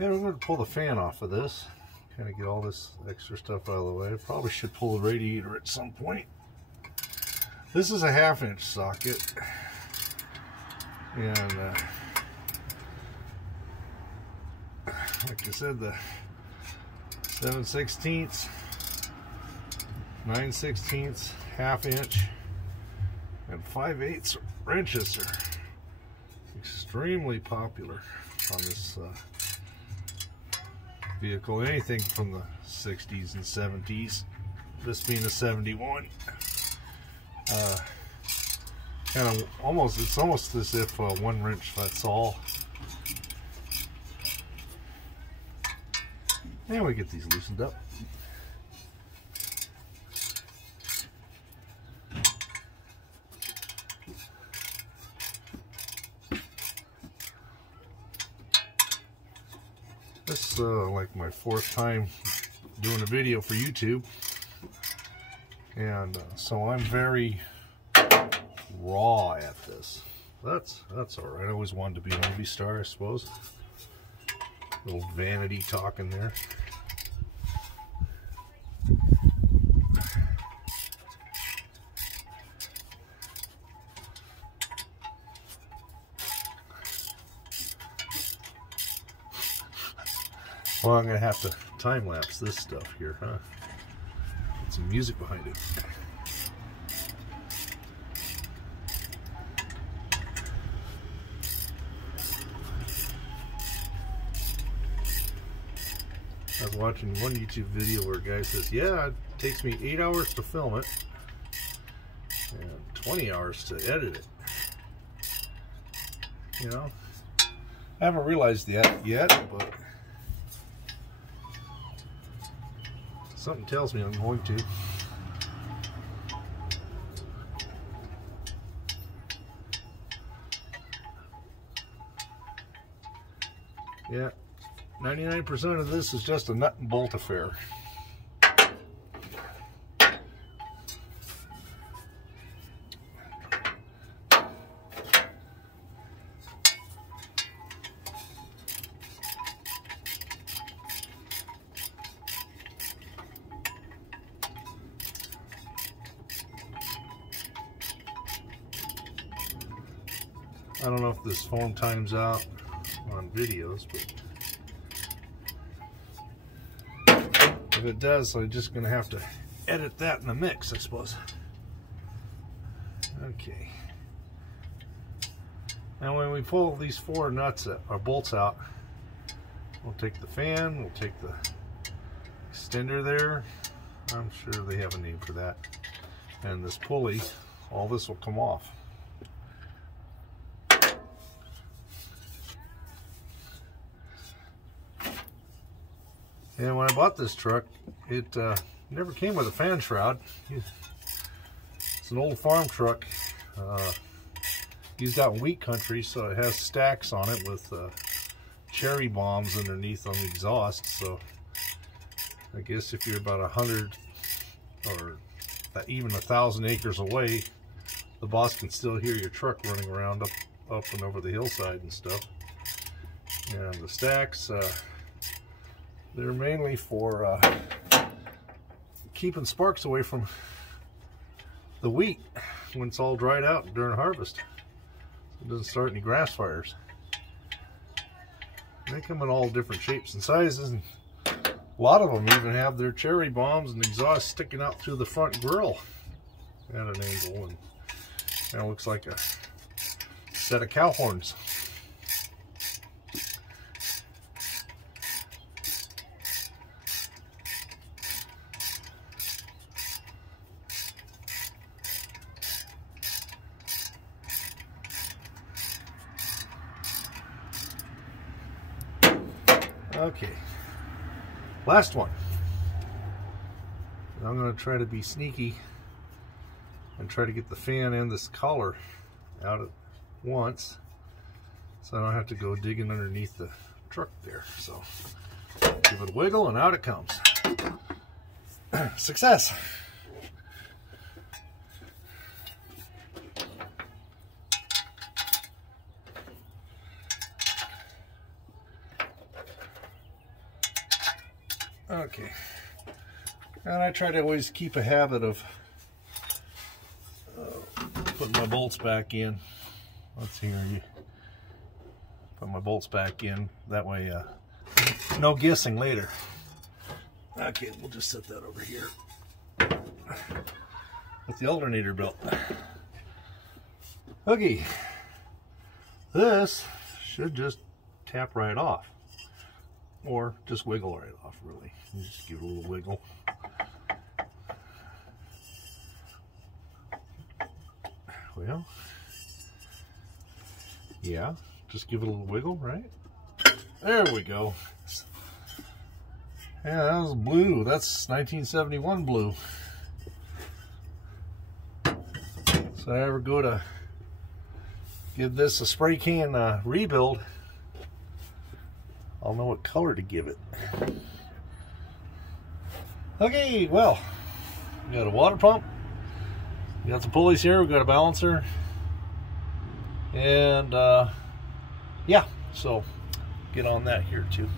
And we're going to pull the fan off of this. Kind of get all this extra stuff out of the way. Probably should pull the radiator at some point. This is a 1/2 inch socket. And like I said, the 7/16, 9/16, 1/2 inch, and 5/8 wrenches are extremely popular on this vehicle. Anything from the 60s and 70s, this being a 71. Kind of almost, it's almost as if one wrench fits all. And we get these loosened up. This is like my 4th time doing a video for YouTube, and so I'm very raw at this. That's all right. I always wanted to be a movie star, I suppose. Little vanity talking there. Well, I'm gonna have to time lapse this stuff here, huh? Put some music behind it. I was watching one YouTube video where a guy says, yeah, it takes me 8 hours to film it and 20 hours to edit it. You know, I haven't realized that yet, but something tells me I'm going to. Yeah. 99% of this is just a nut and bolt affair. I don't know if this phone times out on videos, but if it does, I'm just going to have to edit that in the mix, I suppose. Okay. Now when we pull these 4 nuts or bolts out, we'll take the fan, we'll take the extender there. I'm sure they have a name for that. And this pulley, all this will come off. And when I bought this truck, it never came with a fan shroud. It's an old farm truck used out in wheat country, so it has stacks on it with cherry bombs underneath on the exhaust. So I guess if you're about 100 or even 1,000 acres away, the boss can still hear your truck running around up and over the hillside and stuff. And the stacks, they're mainly for keeping sparks away from the wheat when it's all dried out during harvest. So it doesn't start any grass fires. They come in all different shapes and sizes, and a lot of them even have their cherry bombs and exhaust sticking out through the front grill at an angle, and kind of looks like a set of cow horns. Okay, last one. I'm going to try to be sneaky and try to get the fan and this collar out at once, so I don't have to go digging underneath the truck there. So give it a wiggle and out it comes. Success! Okay. And I try to always keep a habit of putting my bolts back in. Let's see here. Put my bolts back in. That way, no guessing later. Okay, we'll just set that over here with the alternator belt. Okay, this should just tap right off, or just wiggle right off. Really, you just give it a little wiggle. Well, yeah, just give it a little wiggle, right? There we go. Yeah, that was blue. That's 1971 blue. So I ever go to give this a spray can rebuild, I'll know what color to give it. Okay, well, we got a water pump. We got some pulleys here. We got a balancer. And yeah, so get on that here too.